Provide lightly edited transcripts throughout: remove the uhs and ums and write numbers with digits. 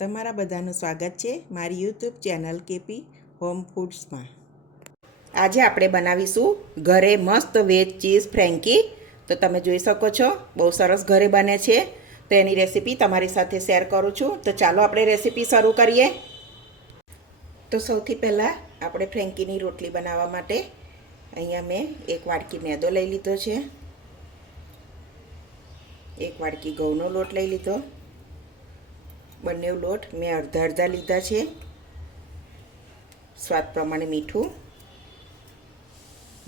તમારા બધાનું સ્વાગત છે મારી યુટ્યુબ ચેનલ કેપી હોમ ફૂડ્સમાં। આજે આપણે બનાવીશું ઘરે મસ્ત વેજ ચીઝ ફ્રેન્કી। તો તમે જોઈ શકો છો બહુ સરસ ઘરે બને છે। તો એની રેસીપી તમારી સાથે શેર કરું છું। તો ચાલો આપણે રેસીપી શરૂ કરીએ। તો સૌથી પહેલાં આપણે ફ્રેન્કીની રોટલી બનાવવા માટે અહીંયા મેં એક વાટકી મેદો લઈ લીધો છે, એક વાટકી ઘઉંનો લોટ લઈ લીધો। બંને લોટ મેં અડધા અડધા લીધા છે। સ્વાદ પ્રમાણે મીઠું,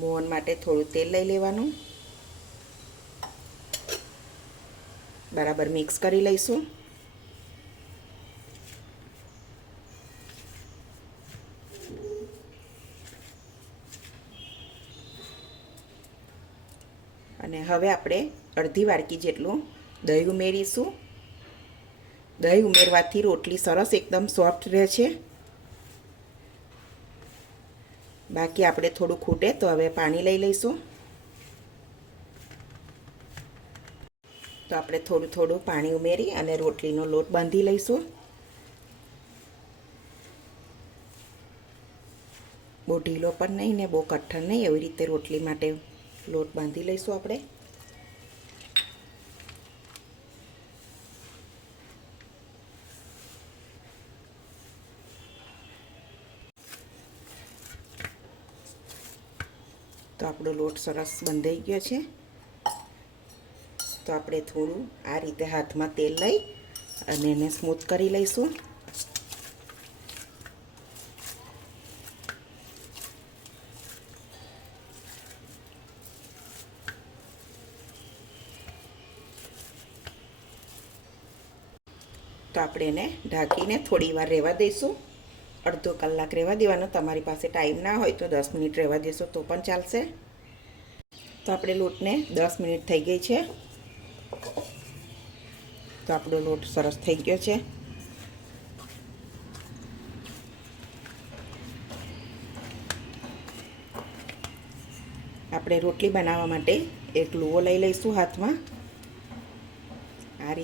મોહન માટે થોડું તેલ લઈ લેવાનું, બરાબર મિક્સ કરી લઈશું। અને હવે આપણે અડધી વાટકી જેટલું દહીં ઉમેરીશું। દહીં ઉમેરવાથી રોટલી સરસ એકદમ સોફ્ટ રહે છે। બાકી આપણે થોડું ખૂટે તો હવે પાણી લઈ લઈશું। તો આપણે થોડું થોડું પાણી ઉમેરી અને રોટલીનો લોટ બાંધી લઈશું। બહુ ઢીલો પણ નહીં ને બહુ કઠણ નહીં, એવી રીતે રોટલી માટે લોટ બાંધી લઈશું આપણે। તો આપણો લોટ સરસ બંધાઈ ગયો છે। તો આપણે થોડું આ રીતે હાથમાં તેલ લઈ અને એને સ્મૂથ કરી લઈશું। તો આપણે એને ઢાંકીને થોડી વાર રહેવા દઈશું। અડધો કલાક રહેવા દેવાનો। તમારી પાસે ટાઈમ ના હોય તો 10 મિનિટ રહેવા દેશો તો પણ ચાલશે। તો આપણે લોટને 10 મિનિટ થઈ ગઈ છે। તો આપણો લોટ સરસ થઈ ગયો છે। આપણે રોટલી બનાવવા માટે એક લુવો લઈ લઈશું હાથમાં। આ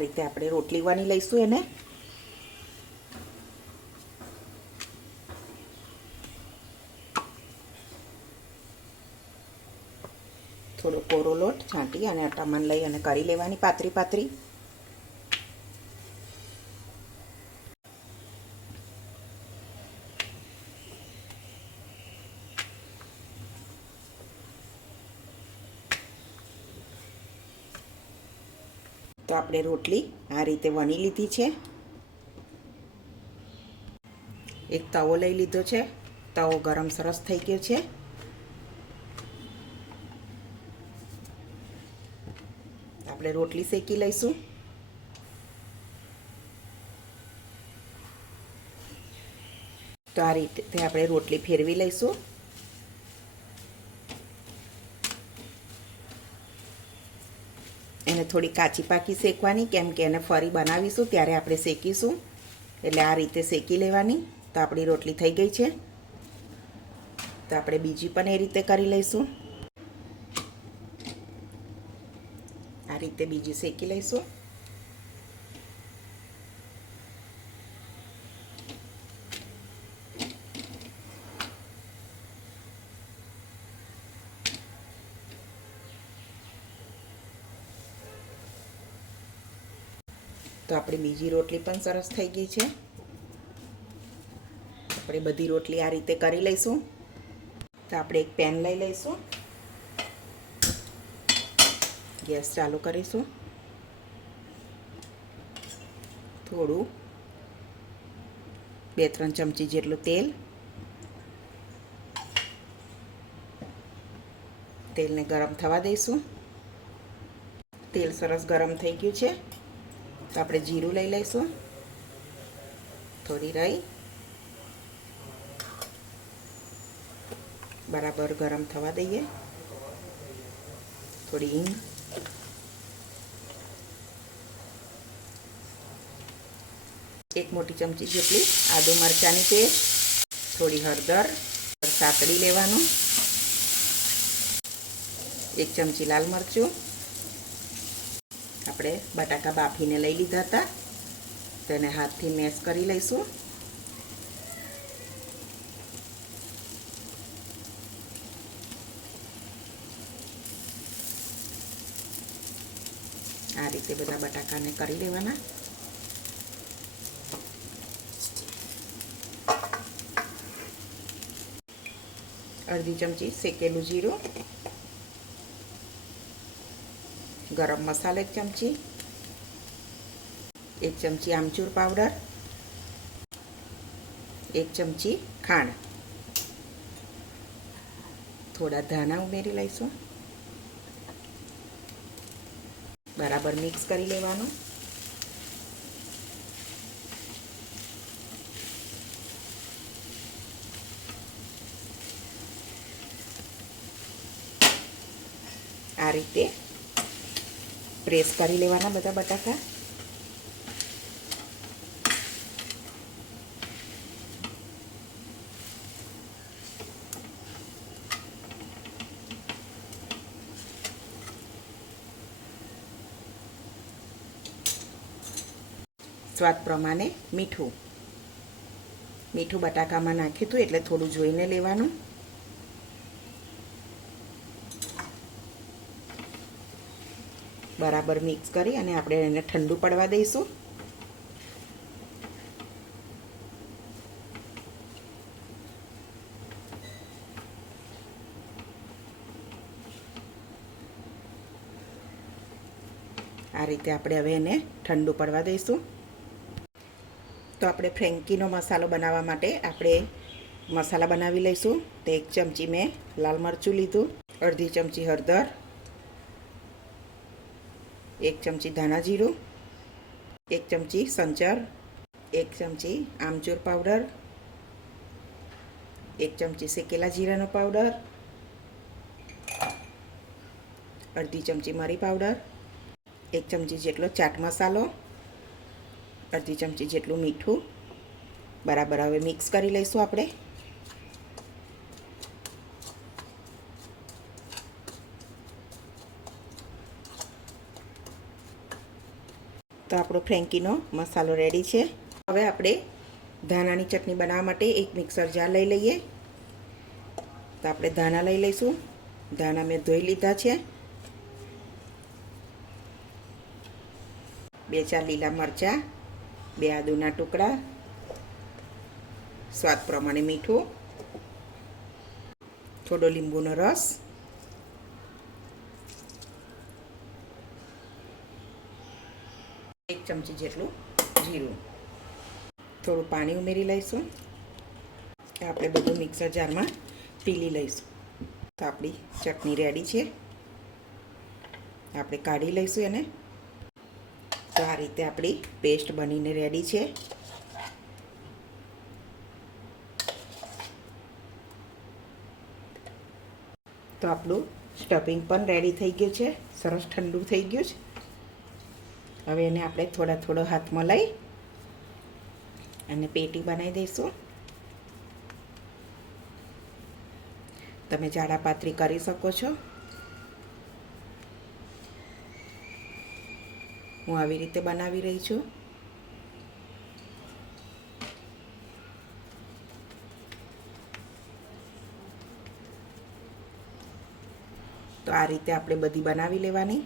રીતે આપણે રોટલી વણી લઈશું એને। થોડો કોરો લોટ છાંટી અને અટામણ લઈ અને કરી લેવાની પાતળી પાતળી। તો આપણે રોટલી આ રીતે વણી લીધી છે। એક તવો લઈ લીધો છે। તવો ગરમ સરસ થઈ ગયો છે। આપણે રોટલી શેકી લઈશું। તો આ રીતે આપણે રોટલી ફેરવી લઈશું। એને થોડી કાચી પાકી શેકવાની, કેમ કે એને ફરી બનાવીશું ત્યારે આપણે શેકીશું, એટલે આ રીતે શેકી લેવાની। તો આપણી રોટલી થઈ ગઈ છે। તો આપણે બીજી પણ એ રીતે કરી લઈશું। આ રીતે બીજી શેકી લઈશું। તો આપણી બીજી રોટલી પણ સરસ થઈ ગઈ છે। આપણે બધી રોટલી આ રીતે કરી લઈશું। તો આપણે એક પેન લઈ લઈશું, ગેસ ચાલુ કરીશું। થોડું 2-3 ચમચી જેટલું તેલને ગરમ થવા દઈશું। તેલ સરસ ગરમ થઈ ગયું છે। તો આપણે જીરું લઈ લઈશું, થોડી રાઈ, બરાબર ગરમ થવા દઈએ। થોડી હિંગ, એક મોટી ચમચી જેટલી આદુ મરચાંની પેસ્ટ, થોડી હળદર સાતળી લેવાનું, 1 ચમચી લાલ મરચું, આપણે બટાકા બાફીને લઈ લીધા હતા, તેને હાથથી મેશ કરી લઈશું. આ રીતે બધા બટાકાને કરી લેવાના. અડધી ચમચી શેકેલું જીરું, ગરમ મસાલો 1 ચમચી, 1 ચમચી આમચૂર પાવડર, 1 ચમચી ખાંડ, થોડા ધાણા ઉમેરી લઈશું. બરાબર મિક્સ કરી લેવાનું. આ રીતે પ્રેસ કરી લેવાના બધા બટાકા. સ્વાદ પ્રમાણે મીઠું બટાકામાં નાખ્યું હતું એટલે થોડું જોઈને લેવાનું. બરાબર મિક્સ કરી અને આપણે એને ઠંડુ પડવા દઈશું. આ રીતે આપણે હવે એને ઠંડુ પડવા દઈશું. તો આપણે ફ્રેન્કીનો મસાલો બનાવવા માટે આપણે મસાલા બનાવી લઈશું. તો 1 ચમચી મેં લાલ મરચું લીધું, અડધી ચમચી હળદર, 1 ચમચી ધાણા જીરું, 1 ચમચી સંચર, 1 ચમચી આમચૂર પાવડર, 1 ચમચી શેકેલા જીરાનો પાવડર, અડધી ચમચી મરી પાવડર, 1 ચમચી જેટલો ચાટ મસાલો, અડધી ચમચી જેટલું મીઠું. બરાબર હવે મિક્સ કરી લઈશું આપણે. તો આપણો ફ્રેન્કીનો મસાલો રેડી છે. હવે આપણે ધાણાની ચટણી બનાવવા માટે એક મિક્સર જાર લઈ લઈએ. તો આપણે ધાણા લઈ લઈશું. ધાણા મેં ધોઈ લીધા છે. 2-4 લીલા મરચાં, 2 આદુના ટુકડા, સ્વાદ પ્રમાણે મીઠું, થોડો લીંબુનો રસ, એક ચમચી જેટલું જીરું, થોડું પાણી ઉમેરી લઈશું. આપણે બધું મિક્સર જારમાં પીલી લઈશું. તો આપણી ચટણી રેડી છે. આપણે કાઢી લઈશું એને. તો આ રીતે આપણી પેસ્ટ બનીને રેડી છે. તો આપણું સ્ટફિંગ પણ રેડી થઈ ગયું છે. સરસ ઠંડુ થઈ ગયું છે. હવે એને આપણે થોડો હાથમાં લઈ અને પેટી બનાવી દઈશું. તમે જાડા પાતળી કરી શકો છો. હું આવી રીતે બનાવી રહી છું. તો આ રીતે આપણે બધી બનાવી લેવાની.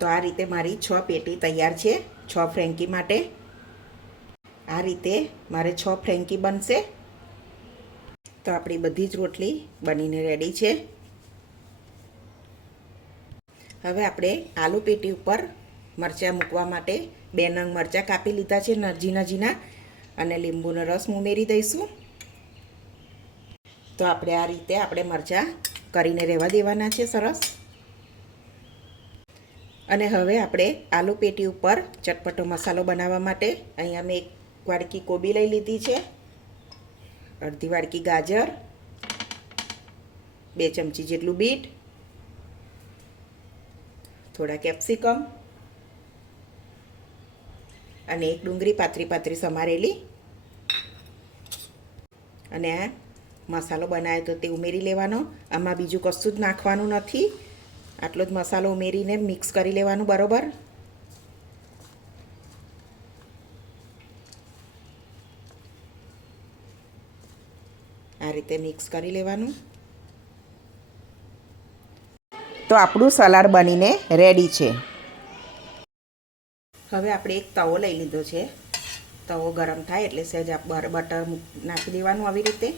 તો આ રીતે મારી 6 પેટી તૈયાર છે. 6 ફ્રેન્કી માટે આ રીતે મારે 6 ફ્રેન્કી બનશે. તો આપણી બધી જ રોટલી બનીને રેડી છે. હવે આપણે આલુ પેટી ઉપર મરચાં મૂકવા માટે 2 નંગ મરચાં કાપી લીધા છે ઝીણા અને લીંબુનો રસ ઉમેરી દઈશું. તો આપણે આ રીતે મરચાં કરીને રહેવા દેવાના છે સરસ. અને હવે આપણે આલુ પેટી ઉપર ચટપટો મસાલો બનાવવા માટે અહીંયા મેં 1 વાડકી કોબી લઈ લીધી છે, અડધી વાડકી ગાજર, 2 ચમચી જેટલું બીટ, થોડા કેપ્સિકમ અને 1 ડુંગળી પાતળી સમારેલી. અને આ મસાલો બનાવ્યો તો તે ઉમેરી લેવાનો. આમાં બીજું કશું જ નાખવાનું નથી. આટલો જ મસાલો ઉમેરીને મિક્સ કરી લેવાનું બરોબર. આ રીતે મિક્સ કરી લેવાનું. તો આપણું સલાડ બનીને રેડી છે. હવે આપણે એક તવો લઈ લીધો છે. તવો ગરમ થાય એટલે સહેજ બટર નાખી દેવાનું આવી રીતે.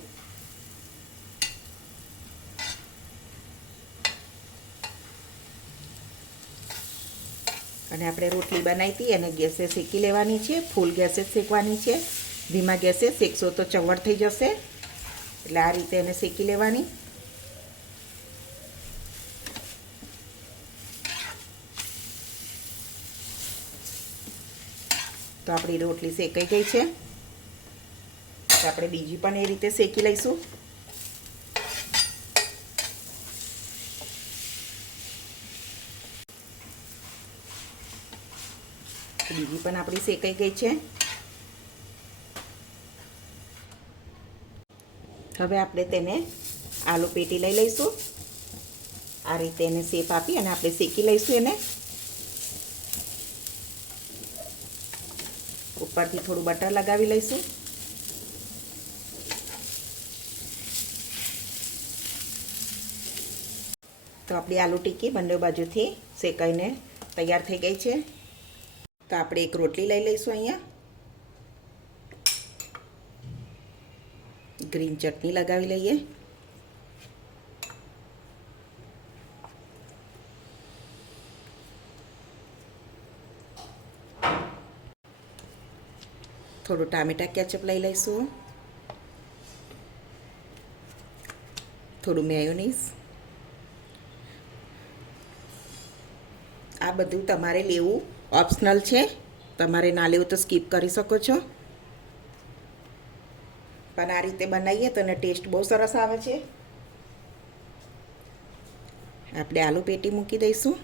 અને આપણે રોટલી બનાવી હતી એને ગેસે શેકી લેવાની છે. ફૂલ ગેસે શેકવાની છે. ધીમા ગેસે શેકશો તો ચવડ થઈ જશે. એટલે આ રીતે એને શેકી લેવાની. તો આપણી રોટલી શેકાઈ ગઈ છે. તો આપણે બીજી પણ એ રીતે શેકી લઈશું. બીજી પણ આપણી શેકાઈ ગઈ છે. હવે આપણે તેને આલુ પેટી લઈ લઈશું. આ રીતે એને શેપ આપી અને આપણે શેકી લઈશું એને. ઉપરથી થોડું બટર લગાવી લઈશું. તો આપણી આલુ ટિક્કી બંને બાજુથી શેકાઈને તૈયાર થઈ ગઈ છે. તો આપણે એક રોટલી લઈ લઈશું. અહીંયા ગ્રીન ચટણી લગાવી લઈએ. થોડું ટામેટા કેચઅપ લઈ લઈશું. થોડું મેયોનીઝ. આ બધું તમારે લેવું ઓપ્શનલ છે. તમારે ના લેવું તો સ્કીપ કરી શકો છો. પણ આ રીતે બનાવીએ તો એનો ટેસ્ટ બહુ સરસ આવે છે. આપણે આલુ પેટી મૂકી દઈશું.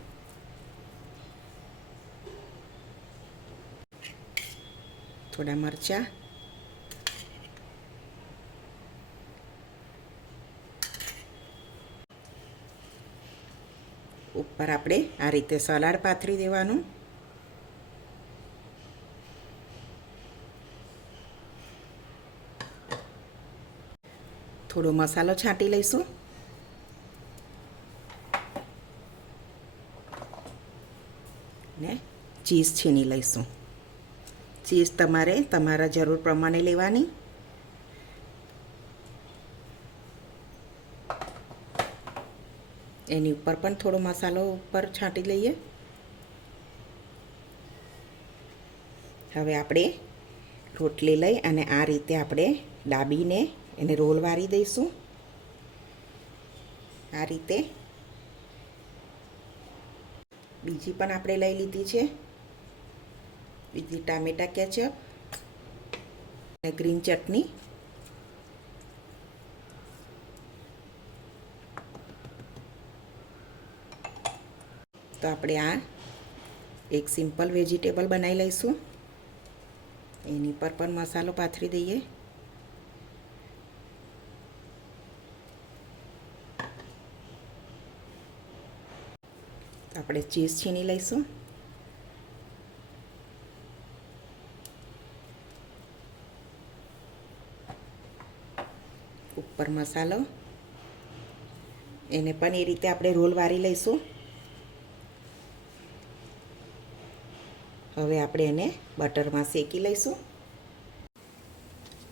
થોડા મરચાં. ઉપર આપણે આ રીતે સલાડ પાથરી દેવાનું. થોડો મસાલો છાંટી લઈશું. ને ચીઝ છીણી લઈશું. ચીઝ તમારે તમારા જરૂર પ્રમાણે લેવાની. એની ઉપર પણ થોડો મસાલો ઉપર છાંટી લઈએ. હવે આપણે રોટલી લઈ અને આ રીતે આપણે દાબીને એને રોલ વાળી દઈશું. આ રીતે બીજી પણ આપણે લઈ લીધી છે. બીજી ટામેટા કેચઅપ અને ગ્રીન ચટણી. તો આપણે આ એક સિમ્પલ વેજીટેબલ બનાવી લઈશું. એની પર પણ મસાલો પાથરી દઈએ. આપણે ચીઝ છીણી લઈશું. ઉપર મસાલો. એને પણ એ રીતે આપણે રોલ વાળી લઈશું. હવે આપણે એને બટરમાં શેકી લઈશું.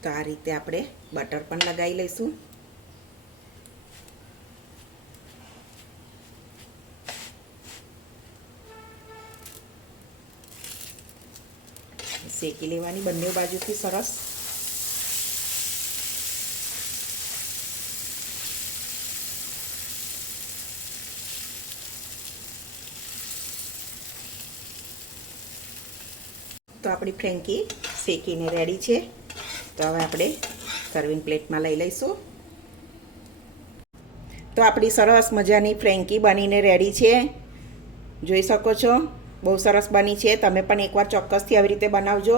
તો આ રીતે આપણે બટર પણ લગાવી લઈશું. શેકી લેવાની બંને બાજુથી સરસ. તો આપણી ફ્રેન્કી શેકીને રેડી છે. તો હવે આપણે સર્વિંગ પ્લેટમાં લઈ લઈશું. તો આપણી સરસ મજાની ફ્રેન્કી બનીને રેડી છે. જોઈ શકો છો બહુ સરસ બની છે. તમે પણ એકવાર ચોક્કસથી આવી રીતે બનાવજો.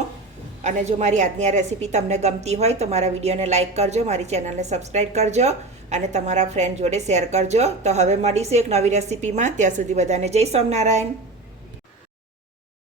અને જો મારી આજની આ રેસીપી તમને ગમતી હોય તો મારા વિડીયોને લાઇક કરજો, મારી ચેનલને સબસ્ક્રાઈબ કરજો અને તમારા ફ્રેન્ડ જોડે શેર કરજો. તો હવે મળીશું એક નવી રેસીપીમાં. ત્યાં સુધી બધાને જય સ્વામિનારાયણ.